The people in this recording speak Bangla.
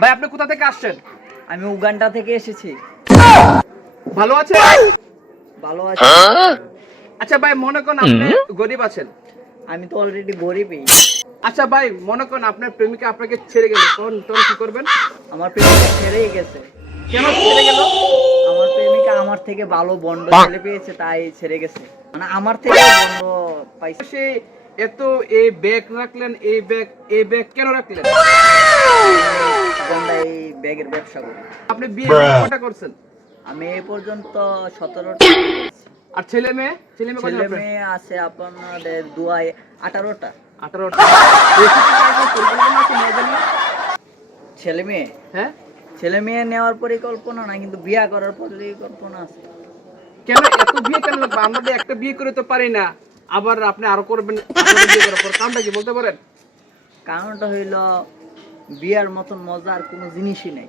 ভাই আপনি কোথা থেকে আসছেন? আমি উগান্ডা থেকে এসেছি। ভালো আছেন? ভালো আছি। আচ্ছা ভাই, মনে করেন আপনি গরিব আছেন। আমি তো অলরেডি গরিবই। আচ্ছা ভাই, মনে করেন আপনার প্রেমিকা আপনাকে ছেড়ে গেল, তখন কি করবেন? আমার প্রেমিকা ছেড়েই গেছে। কেন ছেড়ে গেল? আমার প্রেমিকা আমার থেকে ভালো বন্ড ছেলে পেয়েছে, তাই ছেড়ে গেছে। মানে আমার থেকে বন্ড পাইছে। সে এত এই ব্যাগ রাখলেন, এই ব্যাগ কেন রাখলেন? উগান্ডায় এই ব্যাগের ব্যবসা করি। আপনি বিয়ে কয়টা করছেন? আমি এই পর্যন্ত 17টা করেছি। আর ছেলে মেয়ে কয়টা ছেলে আপনার? মেয়ে আছে আপনাদের দুয়ায় 18টা। 18টা। বেশি কি কারো পরিকল্পনা আছে মেয়েদের জন্য? ছেলে মেয়ে হ্যাঁ। ছেলে মেয়ে নেওয়ার পরিকল্পনা না, কিন্তু বিয়ে করার পরিকল্পনা আছে। কেন এত বিয়ে কেন লাগবে? আমরা তো একটা বিয়ে করে তো পারি না, আবার আপনি আরো করবেন? আপনার বিয়ে করার পর কারণটা কি বলতে পারেন? কারণটা হইল বিয়ার মতন মজা আর কোনো জিনিসই নেই।